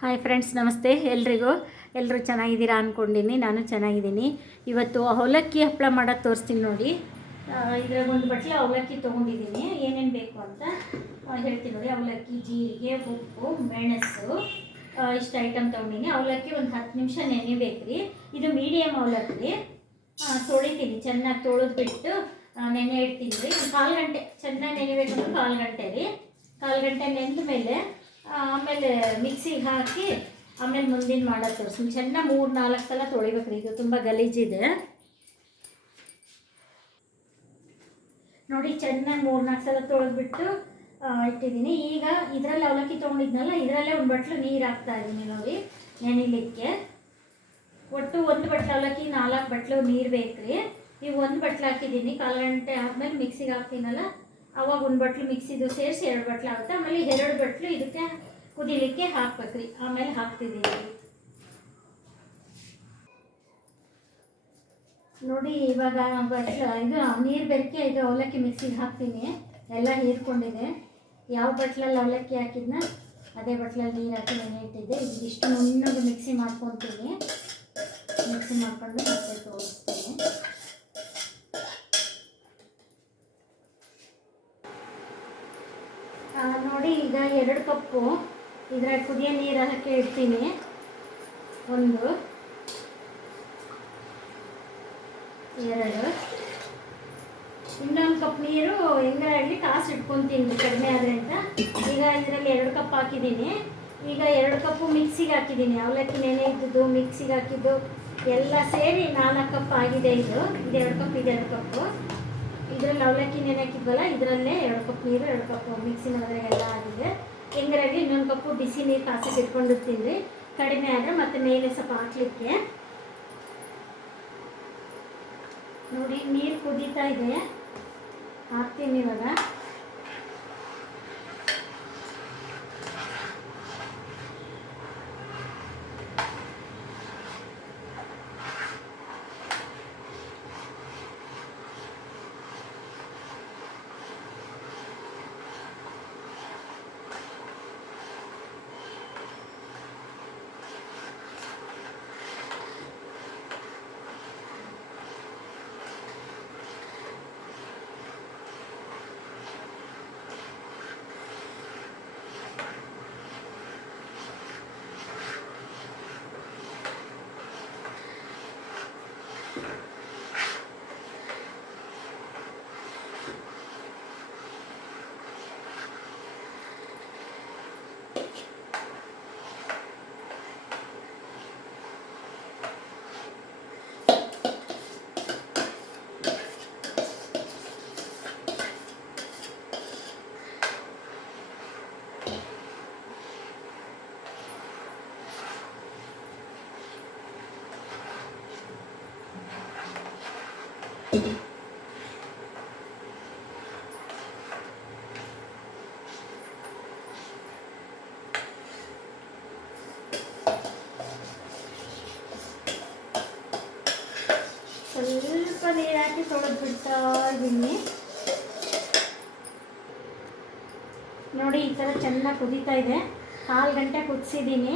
Hi friends ನಮಸ್ತೆ. ಎಲ್ರಿಗೂ? ಎಲ್ಲರೂ ಚೆನ್ನಾಗಿದ್ದೀರಾ ಅಂದ್ಕೊಂಡಿನಿ ನಾನು ಚೆನ್ನಾಗಿದ್ದೀನಿ. ಇವತ್ತು ಅವಲಕ್ಕಿ ಹಪ್ಪಳ ಮಾಡೋದು ತೋರಿಸ್ತೀನಿ ನೋಡಿ. ಇದ್ರಾಗ ಒಂದು ಬಟ್ಲೆ ಅವಲಕ್ಕಿ ತೊಗೊಂಡಿದ್ದೀನಿ. ಏನೇನು ಬೇಕು ಅಂತ ಹೇಳ್ತೀನಿ ನೋಡಿ. ಅವಲಕ್ಕಿ, ಜೀರಿಗೆ, ಉಪ್ಪು, ಮೆಣಸು ಇಷ್ಟು ಐಟಮ್ ತೊಗೊಂಡಿನಿ. ಅವಲಕ್ಕಿ ಒಂದು ಹತ್ತು ನಿಮಿಷ ನೆನೆಬೇಕು ರೀ ಇದು ಮೀಡಿಯಮ್ ಅವಲಕ್ಕಿ. ತೊಳಿತೀನಿ. ಚೆನ್ನಾಗಿ ತೊಳೆದ್ಬಿಟ್ಟು ನೆನೆ ಇಡ್ತೀನಿ ರೀ. ಒಂದು ಕಾಲು ಗಂಟೆ, ಚೆನ್ನಾಗಿ ನೆನೆಬೇಕಂದ್ರೆ ಕಾಲು ಗಂಟೆ ರೀ. ಕಾಲು ಗಂಟೆ ನೆನೆದ ಮೇಲೆ ಆಮೇಲೆ ಮಿಕ್ಸಿಗೆ ಹಾಕಿ ಆಮೇಲೆ ಮುಂದಿನ ಮಾಡೋದು ತೋರಿಸ್ತೀನಿ. ಚೆನ್ನಾಗಿ ಮೂರು ನಾಲ್ಕು ಸಲ ತೊಳಿಬೇಕು ರೀ ಇದು ತುಂಬ ಗಲೀಜಿದೆ. ನೋಡಿ, ಚೆನ್ನಾಗಿ ಮೂರು ನಾಲ್ಕು ಸಲ ತೊಳೆದ್ಬಿಟ್ಟು ಇಟ್ಟಿದ್ದೀನಿ. ಈಗ ಇದರಲ್ಲಿ ಅವಲಕ್ಕಿ ತೊಗೊಂಡಿದ್ನಲ್ಲ, ಇದರಲ್ಲೇ ಒಂದು ಬಟ್ಲು ನೀರು ಹಾಕ್ತಾ ಇದ್ದೀನಿ ನೋಡಿ, ನೆನಿಲಿಕ್ಕೆ. ಒಟ್ಟು ಒಂದು ಬಟ್ಲು ಅವಲಕ್ಕಿ, ನಾಲ್ಕು ಬಟ್ಲು ನೀರು ಬೇಕ್ರಿ. ಈಗ ಒಂದು ಬಟ್ಲು ಹಾಕಿದ್ದೀನಿ. ಕಾಲು ಗಂಟೆ ಆದಮೇಲೆ ಮಿಕ್ಸಿಗೆ ಹಾಕ್ತೀನಲ್ಲ ಅವಾಗ ಒಂದು ಬಟ್ಲು ಮಿಕ್ಸಿದು ಸೇರಿಸಿ ಎರಡು ಬಟ್ಲು ಆಗುತ್ತೆ. ಆಮೇಲೆ ಎರಡು ಬಟ್ಲು ಇದಕ್ಕೆ ಕುದಿಲಿಕ್ಕೆ ಹಾಕ್ಬೇಕ್ರಿ ಆಮೇಲೆ ಹಾಕ್ತಿದ್ದೀನಿ ನೋಡಿ, ಇವಾಗ ಬಟ್ಲು, ಇದು ನೀರು ಬೆರಕೆ, ಇದು ಅವಲಕ್ಕಿ ಮಿಕ್ಸಿಗೆ ಹಾಕ್ತೀನಿ. ಎಲ್ಲ ಹೀರ್ಕೊಂಡಿದೆ. ಯಾವ ಬಟ್ಲಲ್ಲಿ ಅವಲಕ್ಕಿ ಹಾಕಿದ್ನ ಅದೇ ಬಟ್ಲಲ್ಲಿ ನೀರು ಹಾಕಿ ನೆನೆ ಇಟ್ಟಿದ್ದೆ. ಇದಿಷ್ಟು ನುಣ್ಣಗೆ ಮಿಕ್ಸಿ ಮಾಡ್ಕೊತೀನಿ. ಮಿಕ್ಸಿ ಮಾಡ್ಕೊಂಡು ಮತ್ತೆ ತೋರಿಸ್ತೀನಿ. ನೋಡಿ, ಈಗ ಎರಡು ಕಪ್ಪು. ಇದ್ರಾಗ ಕುದಿಯೋ ನೀರು ಹಾಕಿ ಇಡ್ತೀನಿ. ಒಂದು, ಎರಡು. ಇನ್ನೊಂದು ಕಪ್ ನೀರು ಹೆಂಗಾಗಲಿ ಕಾಸು ಇಟ್ಕೊತೀನಿ ಕಡಿಮೆ ಆದರೆ ಅಂತ. ಈಗ ಇದರಲ್ಲಿ ಎರಡು ಕಪ್ ಹಾಕಿದ್ದೀನಿ. ಈಗ ಎರಡು ಕಪ್ಪು ಮಿಕ್ಸಿಗೆ ಹಾಕಿದ್ದೀನಿ. ಅವಲಕ್ಕಿ ನೆನೆ ಇದ್ದದ್ದು ಮಿಕ್ಸಿಗೆ ಹಾಕಿದ್ದು. ಎಲ್ಲ ಸೇರಿ ನಾಲ್ಕು ಕಪ್ ಆಗಿದೆ ಇದು. ಎರಡು ಕಪ್ ಇದೆ ಎರಡು ಕಪ್ಪು. ಇದರಲ್ಲಿ ಅವಲಕ್ಕಿ ನೆನೆ ಹಾಕಿದ್ವಲ್ಲ, ಇದರಲ್ಲೇ ಎರಡು ಕಪ್ ನೀರು, ಎರಡು ಕಪ್ ಮಿಕ್ಸಿನ ಎಲ್ಲ ಆಗಿದೆ. ಹೆಂಗರಾಗಿ ಇನ್ನೊಂದು ಕಪ್ಪು ಬಿಸಿ ನೀರು ಕಾಸಿಗೆ ಇಟ್ಕೊಂಡಿರ್ತೀನಿ ರೀ ಕಡಿಮೆ ಆದರೆ ಮತ್ತೆ ಮೇಲೆ ಸ್ವಲ್ಪ ಹಾಕ್ಲಿಕ್ಕೆ. ನೋಡಿ, ನೀರು ಕುದೀತಾ ಇದೆ. ಹಾಕ್ತೀನಿ ಇವಾಗ. ಸ್ವಲ್ಪ ನೀರು ತೊಳೆದು ಬಿಡ್ತಾ ಇದ್ದೀನಿ ನೋಡಿ, ಈ ಥರ ಚೆನ್ನಾಗಿ ಕುದೀತಾ ಇದೆ. ಕಾಲು ಗಂಟೆ ಕುದಿಸಿದ್ದೀನಿ.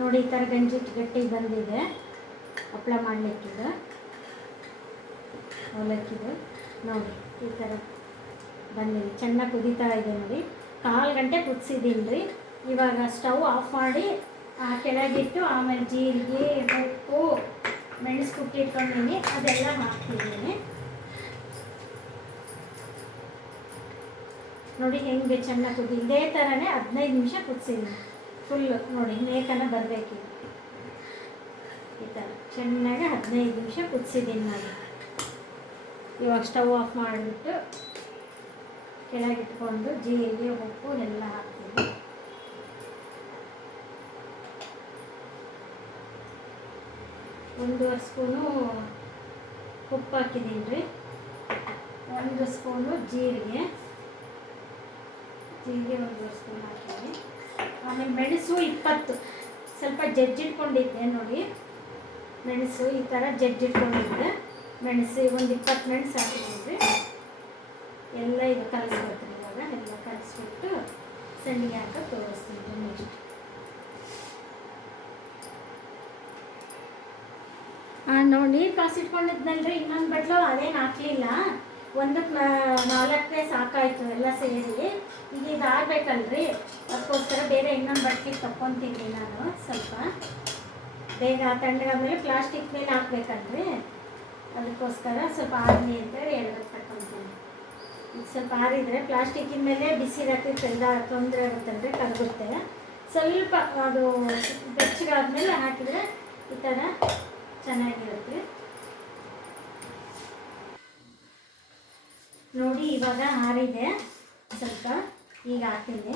ನೋಡಿ, ಈ ಥರ ಗಂಜಿ ಗಟ್ಟಿ ಬಂದಿದೆ. ಹಪ್ಪಳ ಮಾಡಲಿಕ್ಕಿದು. ಅವಲಕ್ಕಿದು ನೋಡಿ, ಈ ಥರ ಬಂದಿದೆ ಚೆನ್ನಾಗಿ ಕುದೀತಾ ಇದೆ ನೋಡಿ. ಕಾಲು ಗಂಟೆ ಕುದಿಸಿದ್ದೀನಿ ರೀ. ಇವಾಗ ಸ್ಟವ್ ಆಫ್ ಮಾಡಿ, ಆ ಕೆಳಗಿಟ್ಟು ಆಮೇಲೆ ಜೀರಿಗೆ, ಉಪ್ಪು, ಮೆಣಸು ಕುಟ್ಟಿಟ್ಕೊಂಡಿನಿ ಅದೆಲ್ಲ ಹಾಕ್ತಿದ್ದೀನಿ. ನೋಡಿ ಹೆಂಗೆ ಚೆನ್ನಾಗಿ ಕುದಿ, ಇದೇ ಥರನೇ ಹದಿನೈದು ನಿಮಿಷ ಕುದಿಸಿದ್ದೀನಿ. ಫುಲ್ಲು ನೋಡಿ ಮೇಕನ ಬರಬೇಕಿದೆ. ಈ ಥರ ಚೆನ್ನಾಗಿ ಹದಿನೈದು ನಿಮಿಷ ಕುದಿಸಿದ್ದೀನಿ ನಾನು. ಇವಾಗ ಸ್ಟವ್ ಆಫ್ ಮಾಡಿಬಿಟ್ಟು ಕೆಳಗಿಟ್ಕೊಂಡು ಜೀರಿಗೆ, ಉಪ್ಪು ಎಲ್ಲ ಹಾಕ್ತೀನಿ. ಒಂದೂವರೆ ಸ್ಪೂನು ಉಪ್ಪು ಹಾಕಿದ್ದೀನಿ ರೀ. ಒಂದು ಸ್ಪೂನು ಜೀರಿಗೆ. ಜೀರಿಗೆ ಒಂದೂವರೆ ಸ್ಪೂನ್ ಹಾಕಿದ್ದೀನಿ. ಆಮೇಲೆ ಮೆಣಸು ಇಪ್ಪತ್ತು. ಸ್ವಲ್ಪ ಜಜ್ಜಿಟ್ಕೊಂಡಿದ್ದೆ ನೋಡಿ. ಮೆಣಸು ಈ ಥರ ಜಜ್ಜಿಟ್ಕೊಂಡಿದ್ದೆ. ಮೆಣಸು, ಒಂದು ಇಪ್ಪತ್ತು ಮೆಣಸು ಹಾಕಿದ್ರಿ ಎಲ್ಲ ಇದು ಕಲಸ್ಬಿಡ್ತೀನಿ ಇವಾಗ. ಎಲ್ಲ ಕಲಸ್ಬಿಟ್ಟು ಸಣ್ಣಗೆ ಹಾಕ ತೋರಿಸ್ತೀನಿ ನೆಕ್ಸ್ಟ್ ನೋಡಿ, ನೀರು ಕಾಸಿಟ್ಕೊಂಡಿದ್ನಲ್ರಿ, ಇನ್ನೊಂದು ಬಟ್ಲು ಅದೇನು ಹಾಕಲಿಲ್ಲ. ಒಂದಕ್ಕೆ ನಾಲ್ಕನೇ ಸಾಕಾಯಿತು ಎಲ್ಲ ಸೇರಿ. ಈಗ ಇದು ಆಗಬೇಕಲ್ರಿ. ಅದಕ್ಕೋಸ್ಕರ ಬೇರೆ ಇನ್ನೊಂದು ಬಟ್ಲಿ ತಕ್ಕೊತೀನಿ ನಾನು ಸ್ವಲ್ಪ. ಬೇಗ ತಣ್ಣಗಾದ್ಮೇಲೆ ಪ್ಲಾಸ್ಟಿಕ್ ಮೇಲೆ ಹಾಕ್ಬೇಕಲ್ರಿ. ಅದಕ್ಕೋಸ್ಕರ ಸ್ವಲ್ಪ ಆರಲಿ ಅಂತೇಳಿ ತಕ್ಕೊಂತೀನಿ ಇದು ಸ್ವಲ್ಪ ಆರಿದ್ರೆ ಪ್ಲಾಸ್ಟಿಕ್ಕಿನ ಮೇಲೆ ಬಿಸಿ ರಾತ್ರಿ ಎಲ್ಲ ತೊಂದರೆ ಆಗುತ್ತಂದರೆ ಕಲಗುತ್ತೆ ಸ್ವಲ್ಪ ಅದು ಬೆಚ್ಚಗಾದ್ಮೇಲೆ ಹಾಕಿದರೆ ಈ ಥರ ಚೆನ್ನಾಗಿರುತ್ತೆ. ನೋಡಿ, ಇವಾಗ ಆರಿದೆ. ಸ್ವಲ್ಪ ಈಗ ಹಾಕಿದೆ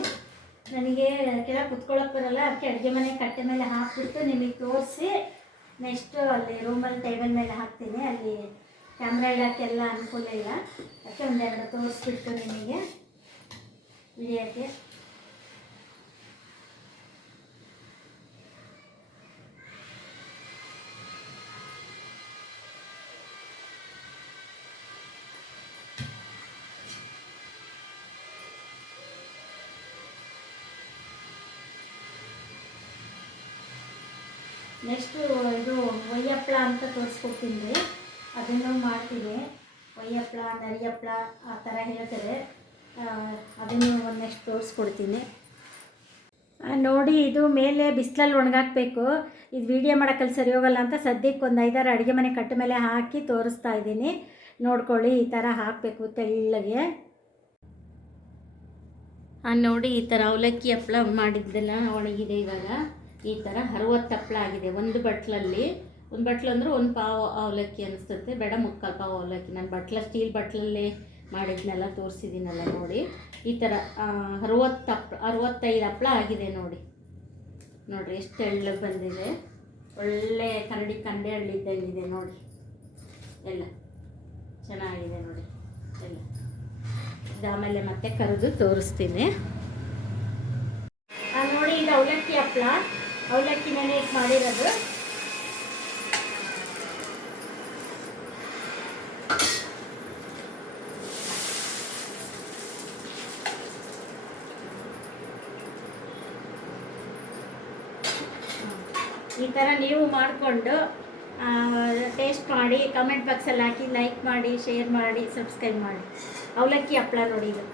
ನನಗೆ ಕೆಳಗೆ ಕುತ್ಕೊಳ್ಳೋಕೆ ಬರಲ್ಲ, ಅದಕ್ಕೆ ಅಡುಗೆ ಮನೆ ಕಟ್ಟೆ ಮೇಲೆ ಹಾಕಿಬಿಟ್ಟು ನಿಮಗೆ ತೋರಿಸಿ ನೆಕ್ಸ್ಟು ಅಲ್ಲಿ ರೂಮಲ್ಲಿ ಟೇಬಲ್ ಮೇಲೆ ಹಾಕ್ತೀನಿ. ಅಲ್ಲಿ ಕ್ಯಾಮ್ರಾ ಇಡೋಕ್ಕೆಲ್ಲ ಅನುಕೂಲ ಇಲ್ಲ. ಅದಕ್ಕೆ ಒಂದೆರಡು ತೋರಿಸ್ಬಿಟ್ಟು ನಿಮಗೆ ಹಿಡಿಯೋಕ್ಕೆ ನೆಕ್ಸ್ಟು ಇದು ಒಯ್ಯಪ್ಪಳ ಅಂತ ತೋರಿಸ್ಕೊಡ್ತೀನಿ ರೀ. ಅದನ್ನು ಮಾಡ್ತೀನಿ. ಒಯ್ಯಪ್ಪಳ ನರಿಯಪ್ಪಳ ಆ ಥರ ಹೇಳ್ತಾರೆ. ಅದನ್ನು ಒಂದು ನೆಕ್ಸ್ಟ್ ತೋರಿಸ್ಕೊಡ್ತೀನಿ ನೋಡಿ, ಇದು ಮೇಲೆ ಬಿಸಿಲಲ್ಲಿ ಒಣಗಾಕಬೇಕು. ಇದು ವೀಡಿಯೋ ಮಾಡೋಕ್ಕಲ್ಲಿ ಸರಿ ಹೋಗಲ್ಲ ಅಂತ ಸದ್ಯಕ್ಕೆ ಒಂದು ಐದಾರು ಅಡುಗೆ ಮನೆ ಕಟ್ಟ ಮೇಲೆ ಹಾಕಿ ತೋರಿಸ್ತಾ ಇದ್ದೀನಿ. ನೋಡ್ಕೊಳ್ಳಿ, ಈ ಥರ ಹಾಕಬೇಕು ತೆಳ್ಳಗೆ. ನೋಡಿ, ಈ ಥರ ಅವಲಕ್ಕಿ ಹಪ್ಪಳ ಮಾಡಿದ್ದೆಲ್ಲ ಒಣಗಿದೆ ಇವಾಗ. ಈ ಥರ ಅರವತ್ತು ಹಪ್ಳ ಆಗಿದೆ ಒಂದು ಬಟ್ಲಲ್ಲಿ, ಒಂದು ಬಟ್ಲು ಅಂದರೆ ಒಂದು ಪಾವು ಅವಲಕ್ಕಿ ಅನಿಸ್ತದೆ ಬೇಡ ಮುಕ್ಕಾಲು ಪಾವು ಅವಲಕ್ಕಿ. ನಾನು ಬಟ್ಲ, ಸ್ಟೀಲ್ ಬಟ್ಲಲ್ಲೇ ಮಾಡಿದ್ನೆಲ್ಲ ತೋರಿಸಿದ್ದೀನಲ್ಲ ನೋಡಿ. ಈ ಥರ ಅರವತ್ತು ಹಪ್ಳ ಅರವತ್ತೈದು ಹಪ್ಪಳ ಆಗಿದೆ ನೋಡಿ. ನೋಡಿರಿ ಎಷ್ಟು ಎಳ್ಳು ಬಂದಿದೆ. ಒಳ್ಳೆ ಕರಡಿ ಕಂಡೆ ಹಳ್ಳಿದ್ದಂಗಿದೆ ನೋಡಿ. ಎಲ್ಲ ಚೆನ್ನಾಗಿದೆ ನೋಡಿ. ಎಲ್ಲ. ಇದು ಆಮೇಲೆ ಮತ್ತೆ ಕರೆದು ತೋರಿಸ್ತೀನಿ. ನೋಡಿ, ಇದು ಅವಲಕ್ಕಿ ಹಪ್ಪಳ ಅವಲಕ್ಕಿ ಇಟ್ಟು ಮಾಡಿರೋದು. ಈ ಥರ ನೀವು ಮಾಡಿಕೊಂಡು ಟೇಸ್ಟ್ ಮಾಡಿ ಕಮೆಂಟ್ ಬಾಕ್ಸಲ್ಲಿ ಹಾಕಿ ಲೈಕ್ ಮಾಡಿ ಶೇರ್ ಮಾಡಿ ಸಬ್ಸ್ಕ್ರೈಬ್ ಮಾಡಿ. ಅವಲಕ್ಕಿ ಹಪ್ಪಳ ನೋಡಿ ಇದು